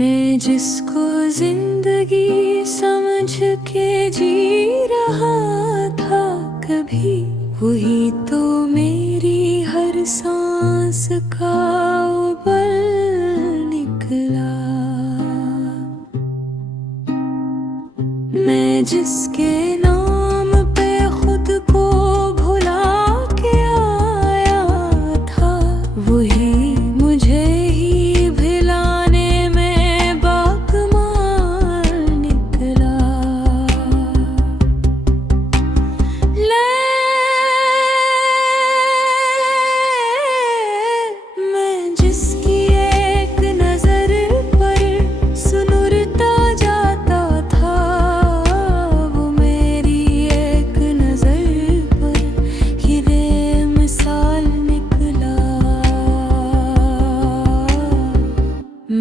मैं जिसको जिंदगी समझ के जी रहा था कभी, वही तो मेरी हर सांस का उबल निकला। मैं जिसके नाम पे खुद को भुला के आया था, वही मुझे ही भिलाने में बाकमाल निकला। मैं जिसकी एक नजर पर सुनुरता जाता था, वो मेरी एक नजर पर हीरे मिसाल निकला।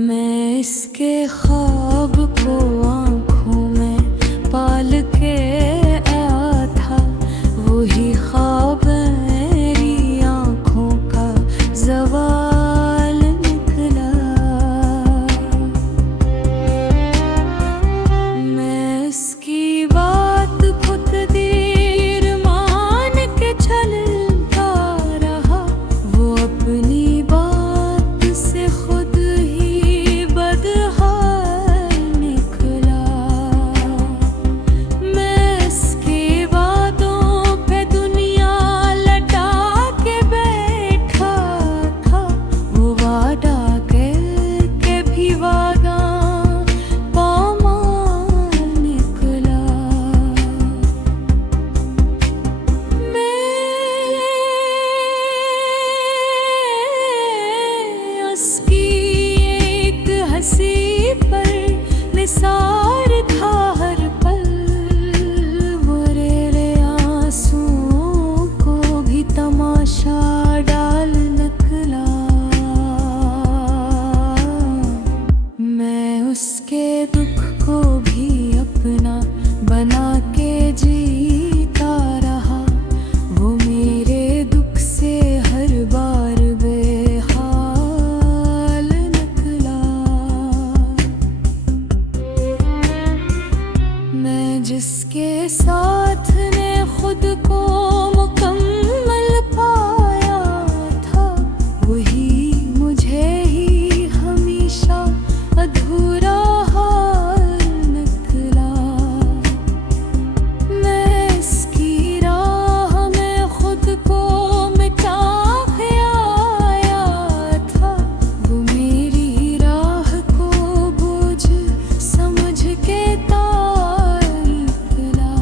मैं इसके ख्वाब को आँखों में पाल के आया था, वही ख्वाब मेरी आँखों का ज़वाल निकला। मैं उसकी बात खुद देर मान के चलता रहा, वो अपनी बात से खुद ही बदहाल निकला। मैं उसकी बातों पे दुनिया लटा के बैठा था, वो वादा करके भी वादा पामाल निकला। मैं उसकी एक हंसी पर निसार था हर पल, मेरे आंसुओं को भी तमाशा डाल निकला। मैं उसके दुख को भी अपना बना के जीता रहा, वो मेरे दुख से हर बार बेहाल निकला। मैं जिसके साथ ने खुद को मुकम्मल पाया था, वही मुझे ही हमेशा अधूरा हाल निकला। मैं इसकी राह में खुद को मिटा के आया था, वो मेरी राह को बोझ समझ के तार निकला।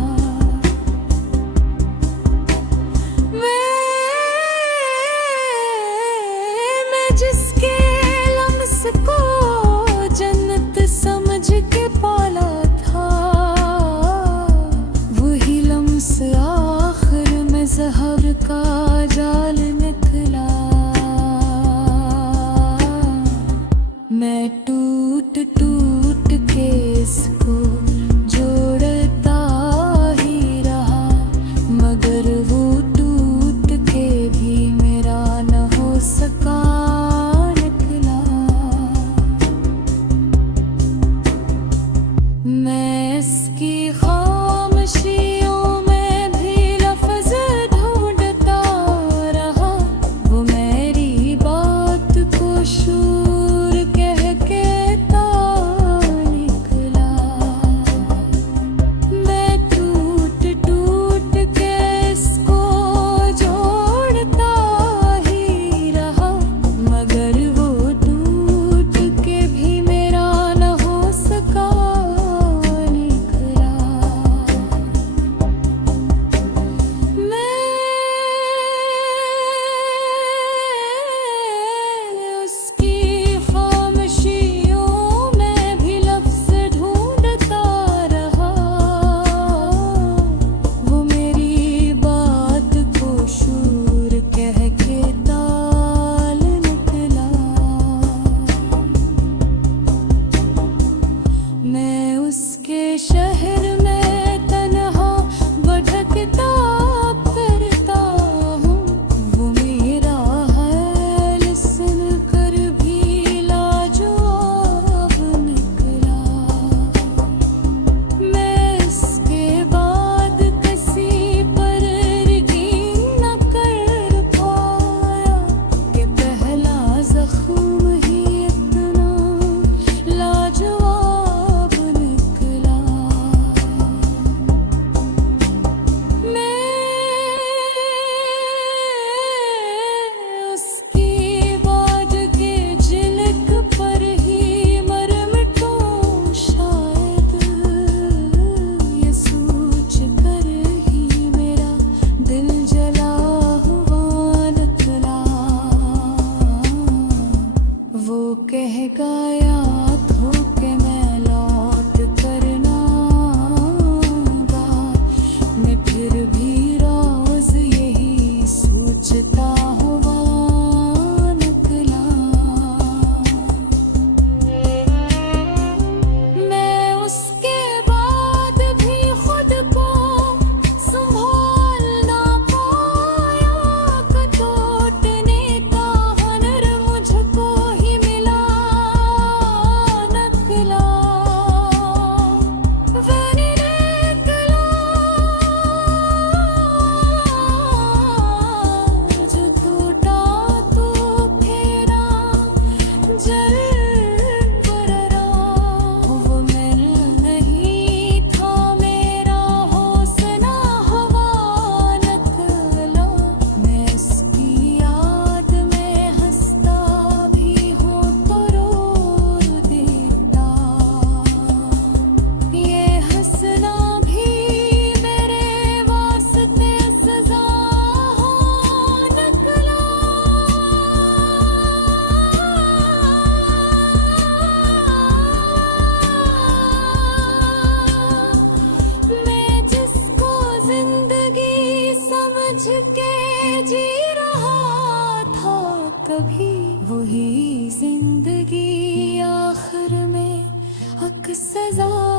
मैं जिसके लम्स को जन्नत समझ के पाला था, वही लम्स आखिर में ज़हर का जाल निकला। मैं टूट टूट के इसको जोड़ता ही रहा, मगर वो टूट के भी मेरा न हो सका निकला। मैं इसकी खामोशियों में भी लफ्ज़ ढूंढता रहा, कभी वही जिंदगी आखिर में हक सजा